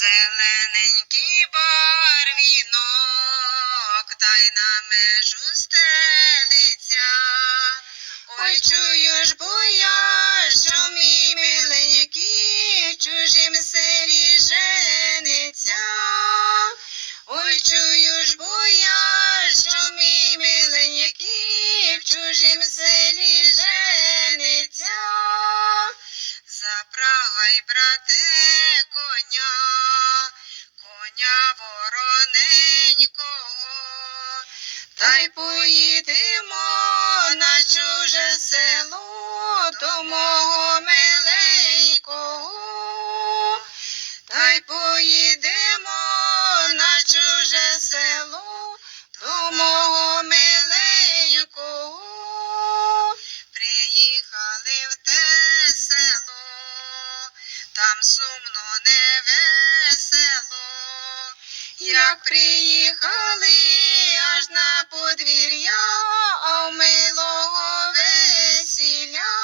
Зелененький барвінок, та й на межу стелиться. Ой, чую ж вороненького, та й поїдемо на чуже село до мого миленького, та й поїдемо на чуже село до мого миленького. Приїхали в те село, там сумно не весело. Як приїхали аж на подвір'я, милого весілля.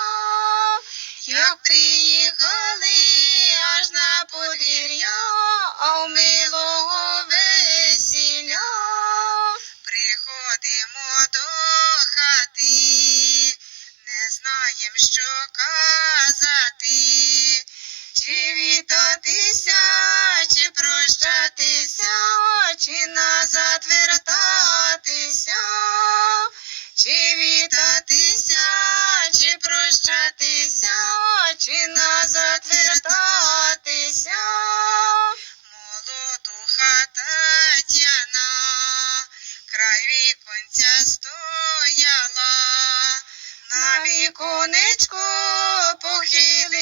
Як приїхали назад вертатися. Молодуха Тетяна, край віконця стояла, на віконечку похилилася,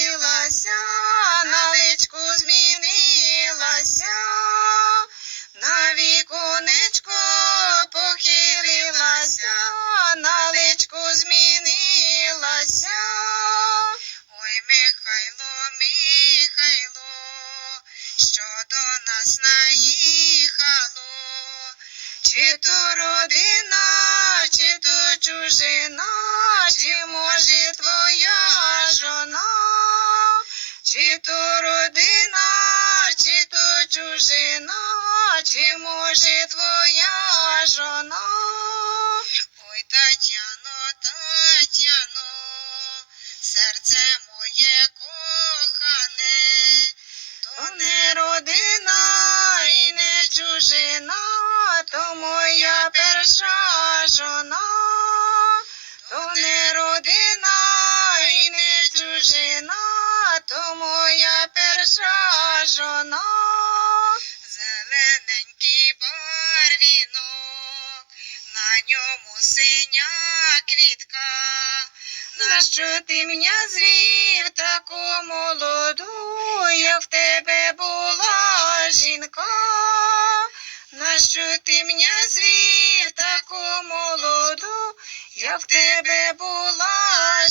чи то родина, чи то чужина, чи може твоя жона, чи то родина, чи то чужина, чи може твоя жона. Ой, Тетяно, Тетяно, серце моє кохане, то не родина і не чужина, то моя перша жона, то не родина і не чужина, то моя перша жона. Зелененький барвінок, на ньому синя квітка. Нащо ти мене зрів таку молоду, як в тебе була жінка? Нащо ти мене звів таку молоду, як в тебе була?